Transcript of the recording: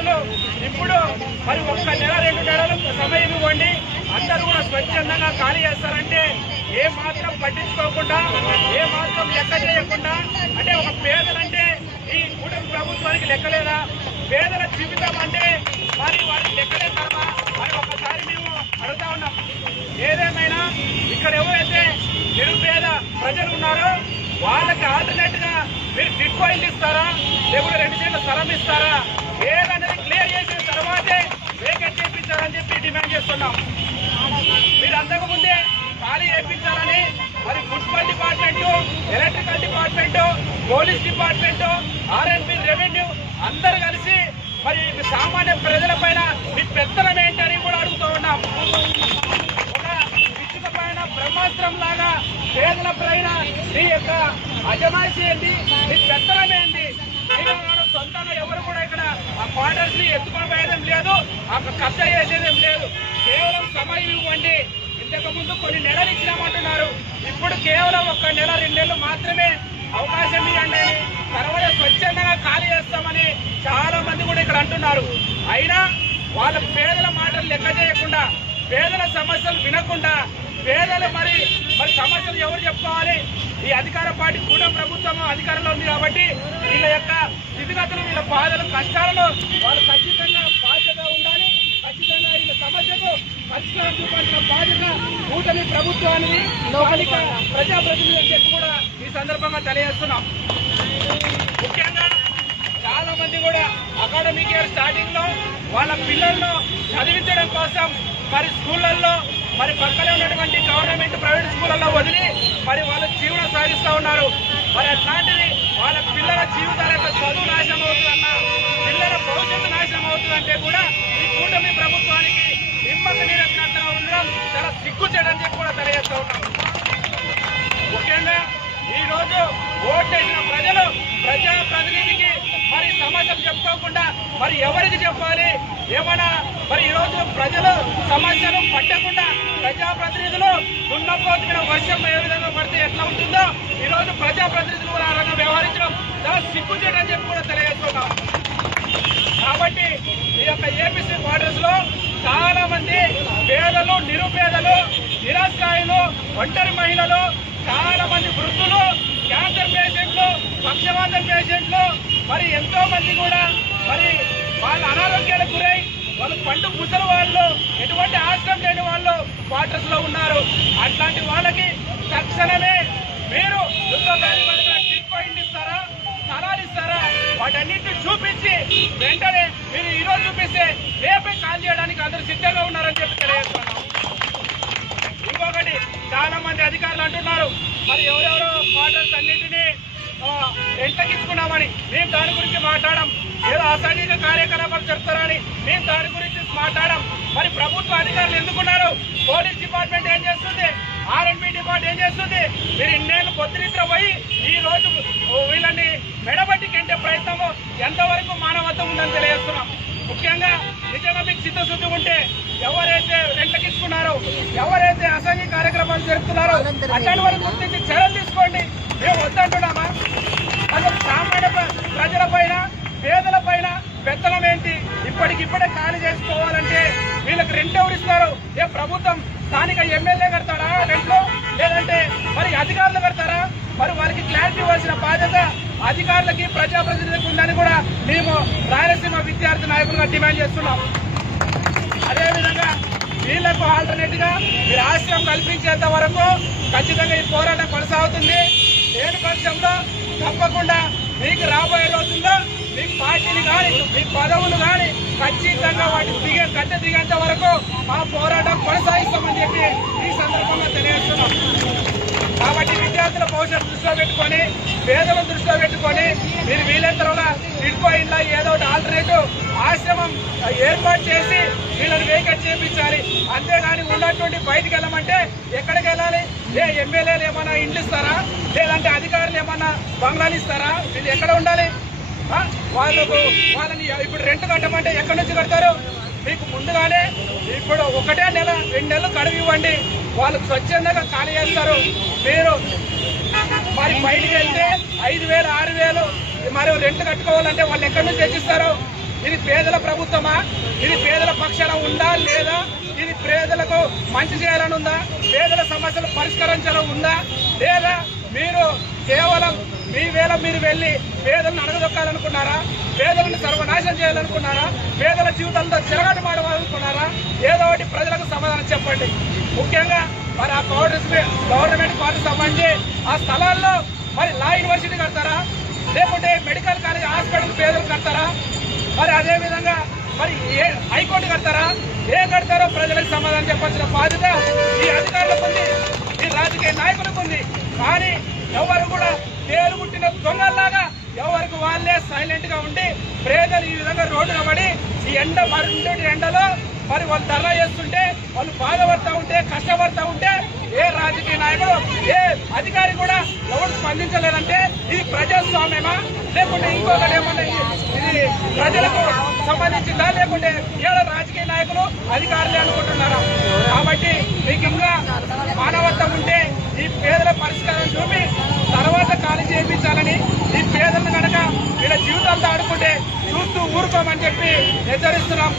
నాయకులు ఇప్పుడు మరి ఒక్క నెల రెండు నెలలు సమయం ఇవ్వండి. అందరూ కూడా స్వచ్ఛందంగా ఖాళీ చేస్తారంటే ఏ మాత్రం పట్టించుకోకుండా ఏ మాత్రం లెక్క చేయకుండా అంటే ఒక పేదలంటే ఈ కుటుంబ ప్రభుత్వానికి లెక్కలేదా? పేదల జీవితం అంటే మరి వారికి లెక్కలేదమ్మా అని ఒక్కసారి మేము అడుగుతా ఉన్నాం. ఏదేమైనా ఇక్కడ ఎవరైతే నిరుపేద ప్రజలు ఉన్నారో వాళ్ళకి ఆల్టర్నేట్గా మీరు బిట్ కాయిన్ ఇస్తారా? లేకుంటే రెండు సెంట్ల స్థలం ఇస్తారా? ఏదనేది క్లియర్ చేసిన తర్వాతే వేకెంట్ చేయించాలని చెప్పి డిమాండ్ చేస్తున్నాం. మీరు అంతకు ముందే ఖాళీ చేయించాలని మరి municipal department electrical department police department RNB revenue అందరు కలిసి మరి సామాన్య ప్రజల పైన మీ పెత్తనం ఏంటని కూడా అడుగుతూ ఉన్నాం ఒక ఇసుక పైన బ్రహ్మాస్త్రం లాగా పేదల పైన మీ యొక్క అజమాయిషి ఏంటి మీ పెత్తనం ఏంటి తెలంగాణ సొంతంగా ఎవరు కూడా ఇక్కడ ఆ ని ఎత్తుకొని పోయేదేం లేదు. అక్కడ కబ్జా చేసేదేం లేదు. కేవలం సమయం ఇవ్వండి. ఇంతకు ముందు కొన్ని నెలలు ఇచ్చినామంటున్నారు. ఇప్పుడు కేవలం ఒక్క నెల రెండు నెలలు మాత్రమే అవకాశం ఇవ్వండి. తర్వాత స్వచ్ఛందంగా ఖాళీ చేస్తామని చాలా మంది కూడా ఇక్కడ అంటున్నారు. అయినా వాళ్ళ పేదల మాటలు లెక్క చేయకుండా పేదల సమస్యలు వినకుండా పేదలు మరి మరి సమస్యలు ఎవరు చెప్పుకోవాలి? ఈ అధికార పార్టీ కూడా ప్రభుత్వం అధికారంలో ఉంది కాబట్టి వీళ్ళ యొక్క స్థితిగతులు వీళ్ళ బాధలు కష్టాలను వాళ్ళు ఖచ్చితంగా బాధ్యత ఉండాలి. ఖచ్చితంగా వీళ్ళ సమస్యకు పరిష్కారం చూపాల్సిన బాధ్యత కూటమి ప్రభుత్వానికి స్థానిక ప్రజాప్రతినిధులు చెప్పి కూడా ఈ సందర్భంగా తెలియజేస్తున్నాం. ముఖ్యంగా చాలా మంది కూడా అకాడమిక్ ఇయర్ స్టార్టింగ్లో వాళ్ళ పిల్లలను చదివించడం కోసం మరి స్కూళ్ళల్లో మరి పక్కనే ఉన్నటువంటి గవర్నమెంట్ ప్రైవేట్ స్కూళ్ళల్లో వదిలి మరి వాళ్ళ జీవనం సాగిస్తూ ఉన్నారు. మరి అట్లాంటిది వాళ్ళ పిల్లల జీవితాల యొక్క చదువు నాశనం అవుతుందన్న పిల్లల భవిష్యత్తు నాశనం అవుతుందంటే కూడా ఈ కూటమి ప్రభుత్వానికి నిమ్మక నీరెత్తినట్టుగా ఉండడం చాలా సిగ్గుచేయడం చెప్పి కూడా తెలియజేస్తూ ఉన్నాం. ముఖ్యంగా ఈరోజు రోజు ఓటేసిన ప్రజలు ప్రజా ప్రతినిధికి మరి సమస్యలు చెప్పుకోకుండా మరి ఎవరికి చెప్పాలి? ఏమన్నా మరి ఈరోజు ప్రజలు సమస్యలు పట్టకుండా ప్రజా ప్రతినిధులు దున్నపోతు మీద వర్షం ఏ విధంగా పడితే ఎట్లా ఉంటుందో ఈరోజు ప్రజాప్రతినిధులు ప్రజా ప్రతినిధులు కూడా ఆ రకంగా వ్యవహరించడం చాలా సిగ్గు చేయడం చెప్పి కూడా తెలియజేస్తున్నాం. కాబట్టి ఈ యొక్క ఏపీసీ క్వార్టర్స్లో చాలా మంది పేదలు నిరుపేదలు నిరాశ్రాయులు ఒంటరి మహిళలు చాలా మంది వృద్ధులు క్యాన్సర్ పేషెంట్లు పక్షవాతం పేషెంట్లు మరి ఎంతో మంది కూడా మరి వాళ్ళ అనారోగ్యాలకు గురై వాళ్ళు పండు ముసలి వాళ్ళు ఎటువంటి ఆశ్రయం లేని వాళ్ళు క్వార్టర్స్లో ఉన్నారు. అట్లాంటి వాళ్ళకి తక్షణమే మీరు యుద్ధ ఇస్తారా? స్థలాలు ఇస్తారా? వాటన్నిటిని చూపించి వెంటనే మీరు ఈ రోజు చూపిస్తే రేపే కాల్ చేయడానికి అందరు సిద్ధంగా ఉన్నారని చెప్పి తెలియజేస్తున్నాం ఇంకొకటి చాలా మంది అధికారులు అంటున్నారు. మరి ఎవరెవరో క్వార్టర్స్ అన్నింటినీ తగ్గించుకున్నామని మేము దాని గురించి మాట్లాడడం ఏదో అసాంఘిక కార్యకలాపాలు చెప్తారని మేము దాని గురించి మాట్లాడడం మరి ప్రభుత్వ అధికారులు ఎందుకున్నారు? పోలీస్ డిపార్ట్మెంట్ ఏం చేస్తుంది? ఆర్ఎన్బి డిపార్ట్మెంట్ ఏం చేస్తుంది? మీరు ఇన్నేళ్ళు పొద్దునిద్ర పోయి ఈ రోజు వీళ్ళని మెడబట్టి కంటే ప్రయత్నము ఎంతవరకు మానవత్వం ఉందని తెలియజేస్తున్నాం. ముఖ్యంగా నిజంగా మీకు చిత్తశుద్ధి ఉంటే ఎవరైతే రెంట్లకిచ్చుకున్నారో ఎవరైతే అసంఘ్య కార్యక్రమాలు జరుపుతున్నారో అట్లాంటి గుర్తించి చర్యలు తీసుకోండి. మేము వద్దంటున్నామా? అసలు సామాన్య ప్ర- ప్రజల పైన పేదల పైన పెత్తనం ఏంటి? ఇప్పటికిప్పుడే ఖాళీ చేసుకోవాలంటే వీళ్ళకి రెంట్ ఇస్తారు. ఏ ప్రభుత్వం స్థానిక ఎమ్మెల్యే కడతాడా రెంట్లో? లేదంటే మరి అధికారులు కడతారా? మరి వారికి క్లారిటీ ఇవ్వాల్సిన బాధ్యత అధికారులకి ప్రజాప్రతినిధులకు ఉందని కూడా మేము రాయలసీమ విద్యార్థి నాయకులుగా డిమాండ్ చేస్తున్నాం. అదేవిధంగా వీళ్ళకు ఆల్టర్నేట్గా మీరు ఆశ్రయం కల్పించేంత వరకు ఖచ్చితంగా ఈ పోరాటం కొనసాగుతుంది. లేని పక్షంలో తప్పకుండా మీకు రాబోయే రోజుల్లో మీ పార్టీని కానీ మీ పదవులు కానీ ఖచ్చితంగా వాటి దిగే గద్దె దిగేంత వరకు మా పోరాటం కొనసాగిస్తామని చెప్పి ఈ సందర్భంగా తెలియజేస్తున్నాం. కాబట్టి విద్యార్థుల భవిష్యత్తు దృష్టిలో పెట్టుకొని పేదలను దృష్టిలో పెట్టుకొని మీరు వీలైనంత ఇటుకో ఇంట్లో ఏదో ఒకటి ఆల్టర్నేటివ్ ఆశ్రమం ఏర్పాటు చేసి వీళ్ళని వేకట్ చేయించాలి. అంతేగాని ఉన్నటువంటి బయటికి వెళ్ళమంటే ఎక్కడికి వెళ్ళాలి? ఏ ఎమ్మెల్యేలు ఏమన్నా ఇండ్లు ఇస్తారా? లేదంటే అధికారులు ఏమన్నా బంగ్లాలు ఇస్తారా? వీళ్ళు ఎక్కడ ఉండాలి? వాళ్ళకు వాళ్ళని ఇప్పుడు రెంట్ కట్టమంటే ఎక్కడి నుంచి కడతారు? మీకు ముందుగానే ఇప్పుడు ఒకటే నెల రెండు నెలలు గడువు ఇవ్వండి. వాళ్ళు స్వచ్ఛందంగా ఖాళీ చేస్తారు. మీరు మరి బయటికి వెళ్తే ఐదు వేలు ఆరు వేలు మరి రెంట్ కట్టుకోవాలంటే వాళ్ళు ఎక్కడి నుంచి తెచ్చిస్తారు? ఇది పేదల ప్రభుత్వమా? ఇది పేదల పక్షాన ఉందా లేదా? ఇది పేదలకు మంచి చేయాలని ఉందా? పేదల సమస్యలు పరిష్కరించాలని ఉందా? లేదా మీరు కేవలం మీ వేళ మీరు వెళ్ళి పేదలను అడగదొక్కాలనుకున్నారా పేదలను సర్వనాశనం చేయాలనుకున్నారా? పేదల జీవితంలో తిరగట మాడవాలనుకున్నారా ఏదో ఒకటి ప్రజలకు సమాధానం చెప్పండి. ముఖ్యంగా మరి ఆ గవర్నమెంట్ గవర్నమెంట్ పార్టీ సంబంధించి ఆ స్థలాల్లో మరి లా యూనివర్సిటీ కడతారా? లేకుంటే మెడికల్ కాలేజ్ హాస్పిటల్ పేదలు కడతారా? మరి అదేవిధంగా మరి ఏ హైకోర్టు కడతారా? ఏ కడతారో ప్రజలకు సమాధానం చెప్పాల్సిన బాధ్యత ఈ అధికారులకు ఉంది ఈ రాజకీయ నాయకులకు ఉంది. కానీ ఎవరు కూడా పేరు పుట్టిన దొంగల్లాగా ఎవరికి వాళ్ళే సైలెంట్గా ఉండి ప్రేదలు ఈ విధంగా రోడ్డున పడి ఈ ఎండ మరి ఎండలో మరి వాళ్ళు ధర్నా చేస్తుంటే వాళ్ళు బాధపడతా ఉంటే కష్టపడతా ఉంటే ఏ రాజకీయ నాయకుడు ఏ అధికారి కూడా ఎవరు స్పందించలేదంటే ఇది ప్రజాస్వామ్యమా? లేకుంటే ఇంకొకటి ఏమన్నా ప్రజలకు సంబంధించిందా లేకుంటే ఏడో రాజకీయ నాయకులు అధికారులే అనుకుంటున్నారా? కాబట్టి మీకు ఇంకా మానవత్వం ఉంటే ఈ పేదల పరిష్కారం చూపి తర్వాత ఖాళీ చేయించాలని ఈ పేదలను కనుక వీళ్ళ జీవితాలతో ఆడుకుంటే చూస్తూ ఊరుకోమని చెప్పి హెచ్చరిస్తున్నాం.